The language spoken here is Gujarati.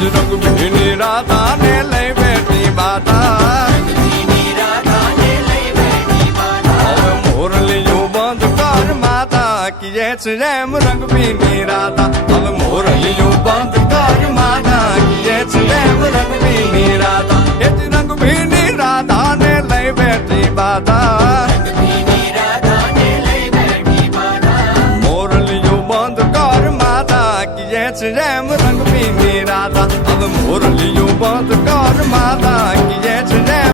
રંગ ભીની રાધા ને લઈ બેઠી બાધા હવે મોરલીયું બંધ કર માતા કીએ છે એમ રંગ ભીની રાધા હવે મોરલીયું બંધ કર માતા કીએ છે એમ રંગ ભીની રાધા એ જ રંગ ભીની રાધા ને લઈ બેઠી બાધા મોરલીયું બંધ કર માતા કીએ છે એમ રંગ ભીની રાધા હવે મોરલીયું બંધ કર માતા